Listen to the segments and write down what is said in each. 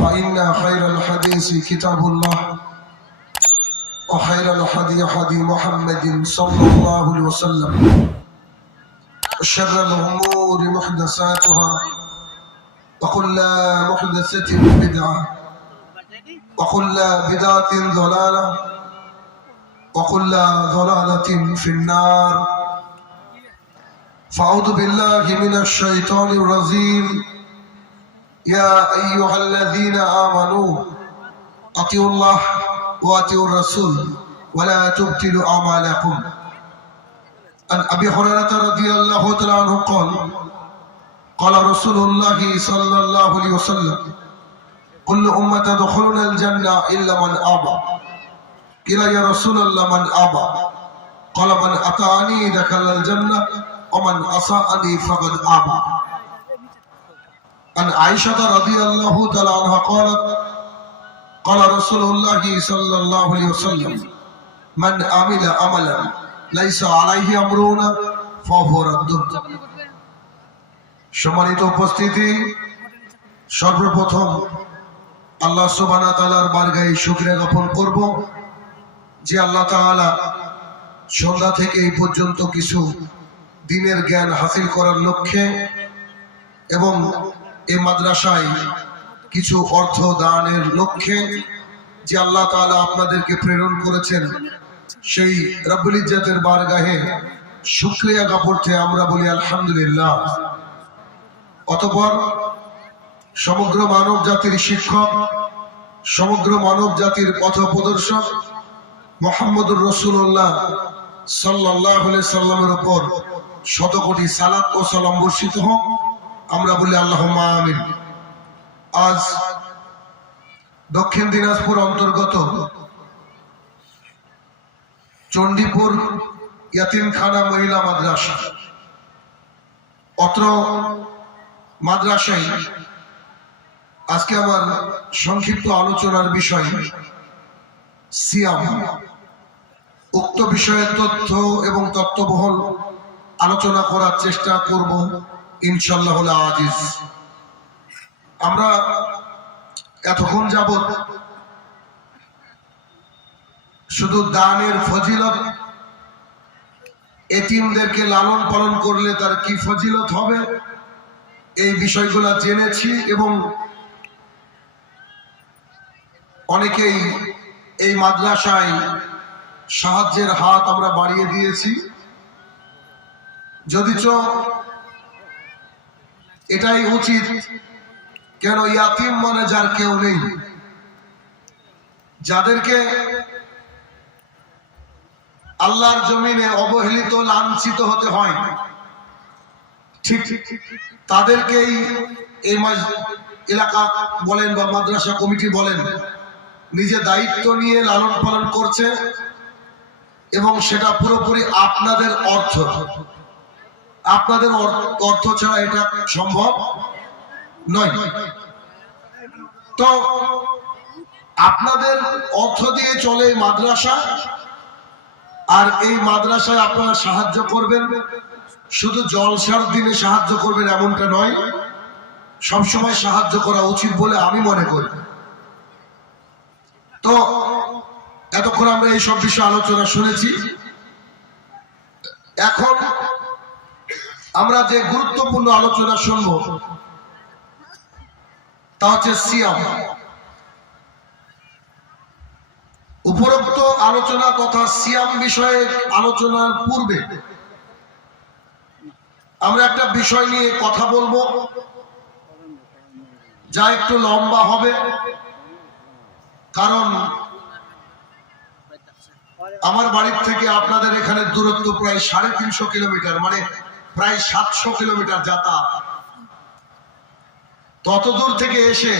فإن خير الحديث كتاب الله وخير الحدي حدي محمد صلى الله عليه وسلم. وشر الأمور محدثاتها وكل محدثة بدعة وكل بدعة ضلالة وكل ضلالة في النار. فأعوذ بالله من الشيطان الرجيم. يا أيها الذين آمنوا أطيعوا الله وأطيعوا الرسول ولا تبتلوا أعمالكم عن أبي هريرة رضي الله تعالى عنه قال قال رسول الله صلى الله عليه وسلم كل أمة تدخلون الجنة إلا من أبى قيل يا رسول الله من أبى قال من أطاعني دخل الجنة ومن أساءني فقد أبى عن عائشة رضي الله تعالى عنها قالت قال رسول الله صلى الله عليه وسلم من عمل عملا ليس عليه أمرنا فهو رد সম্মানিত উপস্থিতি সর্বপ্রথম আল্লাহ সুবানা তালার বারগায়ে শুক্রিয়া জ্ঞাপন করব যে আল্লাহ তাআলা সন্ধ্যা থেকে এই পর্যন্ত কিছু দিনের জ্ঞান হাসিল করার লক্ষ্যে এবং এই মাদ্রাসায় কিছু অর্থ দানের লক্ষ্যে যে আল্লাহ তাআলা আপনাদেরকে প্রেরণ করেছেন, সেই রব্বুল ইজ্জাতের বারগাহে শুক্রিয়া জ্ঞাপনতে আমরা বলি আলহামদুলিল্লাহ। অতপর সমগ্র মানব জাতির শিক্ষক, সমগ্র মানব জাতির পথ প্রদর্শক মোহাম্মদুর রসুল্লাহ সাল্লাহ সাল্লামের ওপর শত কোটি সালাত ও সালাম বর্ষিত হোক। আমরা বলি আল্লাহ আমিন। আজ দক্ষিণ দিনাজপুর অন্তর্গত চণ্ডীপুর ইয়াতিমখানা মহিলা মাদ্রাসা। অত্র মাদ্রাসায় আজকে আমার সংক্ষিপ্ত আলোচনার বিষয় সিয়াম। উক্ত বিষয়ের তথ্য এবং তত্ত্ববহল আলোচনা করার চেষ্টা করব। ইনশাল্লাহ আজিজ। আমরা এতক্ষণ যাবৎ শুধু দানের ফজিলত, এতিমদেরকে লালন পালন করলে তার কি ফজিলত হবে, এই বিষয়গুলো জেনেছি এবং অনেকেই এই মাদ্রাসায় সাহায্যের হাত আমরা বাড়িয়ে দিয়েছি। যদিচ এটাই উচিত। কেন ইয়াতিম মানে যার কেউ নেই? যাদেরকে আল্লাহর জমিনে অবহেলিত, লাঞ্ছিত হতে হয়, ঠিক তাদেরকেই এই এলাকা বলেন বা মাদ্রাসা কমিটি বলেন, নিজে দায়িত্ব নিয়ে লালন পালন করছে এবং সেটা পুরোপুরি আপনাদের অর্থ। আপনাদের অর্থ ছাড়া এটা সম্ভব নয়। তো আপনাদের অর্থ দিয়ে চলে মাদ্রাসা, আর এই মাদ্রাসায় আপনারা সাহায্য করবেন। শুধু জলসার দিনে সাহায্য করবেন এমনটা নয়, সবসময় সাহায্য করা উচিত বলে আমি মনে করি। তো এতক্ষণ আমরা এই সব বিষয়ে আলোচনা শুনেছি। এখন আমরা যে গুরুত্বপূর্ণ আলোচনা শুনব, তা হচ্ছে সিয়াম। উপরোক্ত আলোচনা তথা সিয়াম বিষয়ে আলোচনার পূর্বে আমরা একটা বিষয় নিয়ে কথা বলব, যা একটু লম্বা হবে, কারণ আমার বাড়ির থেকে আপনাদের এখানে দূরত্ব প্রায় সাড়ে তিনশো কিলোমিটার মানে প্রায় সাতশো কিলোমিটার যাতায়াত। তত দূর থেকে এসে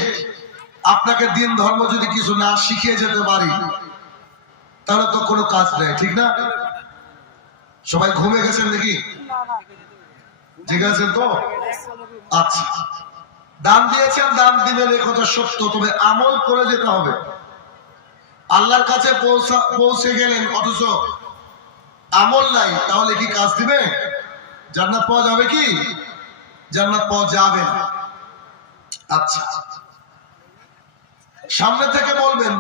আপনাকে দিন ধর্ম যদি কিছু না শিখিয়ে যেতে পারি, তাহলে তো কোনো কাজ নেই, ঠিক না? সবাই ঘুমে গেছেন নাকি? ঠিক আছে তো? আচ্ছা। দান দিয়েছেন, দান দিবেন, এ কথা সত্য, তবে আমল করে যেতে হবে। আল্লাহর কাছে পৌঁছা পৌঁছে গেলেন, অথচ আমল নাই, তাহলে কি কাজ দিবে? জান্নাত পাওয়া যাবে কি? জান্নাত পাওয়া যাবে আচ্ছা। সামনে থেকে বলবেন